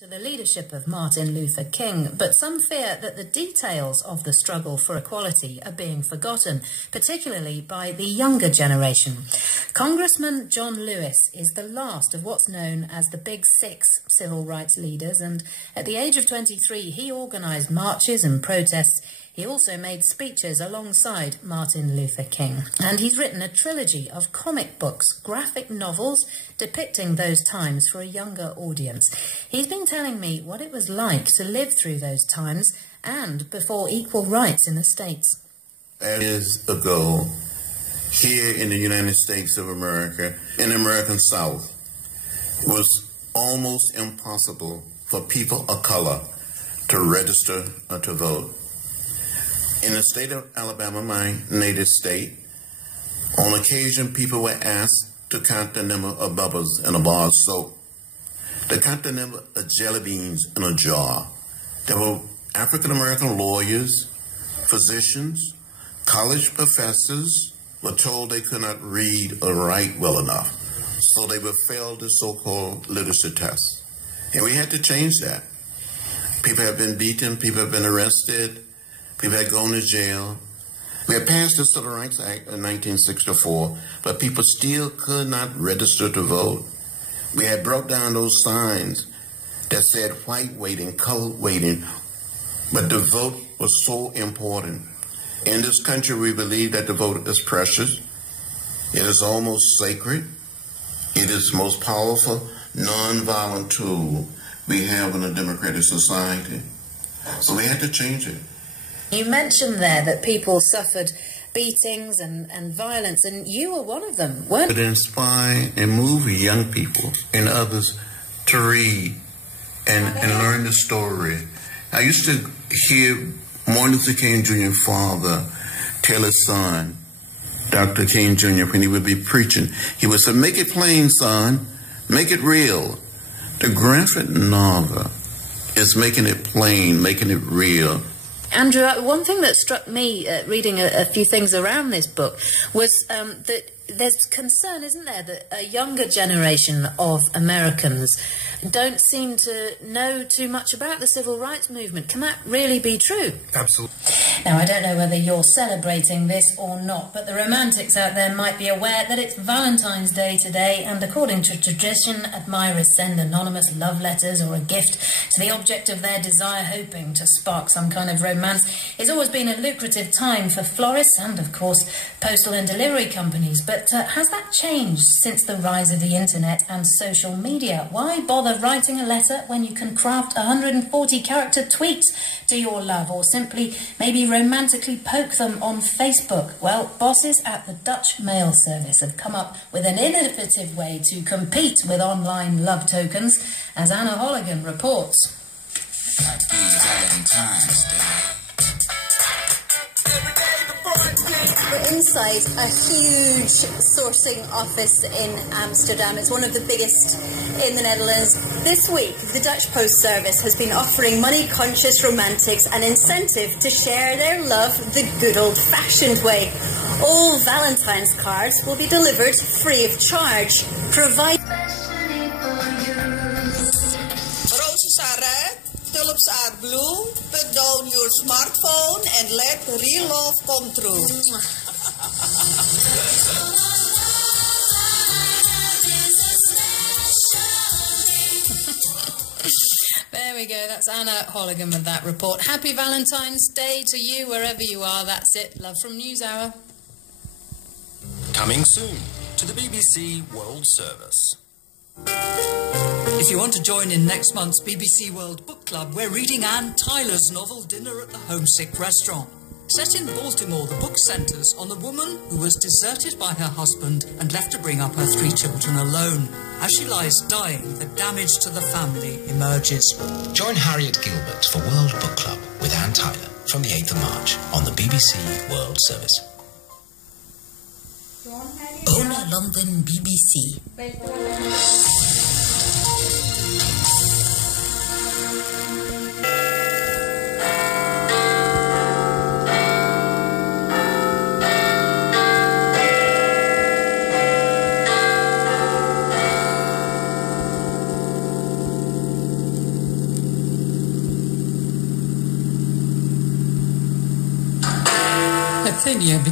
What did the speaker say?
To the leadership of Martin Luther King, but some fear that the details of the struggle for equality are being forgotten, particularly by the younger generation. Congressman John Lewis is the last of what's known as the Big Six civil rights leaders, and at the age of 23 he organised marches and protests. He also made speeches alongside Martin Luther King. And he's written a trilogy of comic books, graphic novels, depicting those times for a younger audience. He's been telling me what it was like to live through those times and before equal rights in the States. Years ago, here in the United States of America, in the American South, it was almost impossible for people of color to register or to vote. In the state of Alabama, my native state, on occasion people were asked to count the number of bubbles in a bar of soap, to count the number of jelly beans in a jar. There were African-American lawyers, physicians, college professors were told they could not read or write well enough, so they would fail the so-called literacy test. And we had to change that. People have been beaten, people have been arrested, people had gone to jail. We had passed the Civil Rights Act in 1964, but people still could not register to vote. We had brought down those signs that said white waiting, colored waiting, but the vote was so important. In this country, we believe that the vote is precious. It is almost sacred. It is the most powerful, non-violent tool we have in a democratic society. So we had to change it. You mentioned there that people suffered beatings and violence, and you were one of them, weren't you? To inspire and move young people and others to read and learn the story. I used to hear Martin Luther King Jr. father tell his son, Dr. King Jr., when he would be preaching, he would say, "Make it plain, son, make it real." The graphic novel is making it plain, making it real. Andrew, one thing that struck me reading a few things around this book was that there's concern, isn't there, that a younger generation of Americans don't seem to know too much about the civil rights movement. Can that really be true? Absolutely. Now, I don't know whether you're celebrating this or not, but the romantics out there might be aware that it's Valentine's Day today, and according to tradition, admirers send anonymous love letters or a gift to the object of their desire, hoping to spark some kind of romance. It's always been a lucrative time for florists and, of course, postal and delivery companies, but has that changed since the rise of the internet and social media? Why bother writing a letter when you can craft 140-character tweets to your love, or simply maybe romantically poke them on Facebook? Well, bosses at the Dutch mail service have come up with an innovative way to compete with online love tokens, as Anna Holligan reports. Happy Valentine's Day. We're inside a huge sourcing office in Amsterdam. It's one of the biggest in the Netherlands. This week, the Dutch Post Service has been offering money-conscious romantics an incentive to share their love the good old-fashioned way. All Valentine's cards will be delivered free of charge, provided... Roses are red, tulips are blue. Put down your smartphone and let real love come through. There we go, that's Anna Holligan with that report. Happy Valentine's Day to you, wherever you are. That's it. Love from NewsHour. Coming soon to the BBC World Service. If you want to join in next month's BBC World Book Club, we're reading Anne Tyler's novel Dinner at the Homesick Restaurant. Set in Baltimore, the book centres on the woman who was deserted by her husband and left to bring up her 3 children alone. As she lies dying, the damage to the family emerges. Join Harriet Gilbert for World Book Club with Anne Tyler from the 8th of March on the BBC World Service. Hola London BBC. 10 years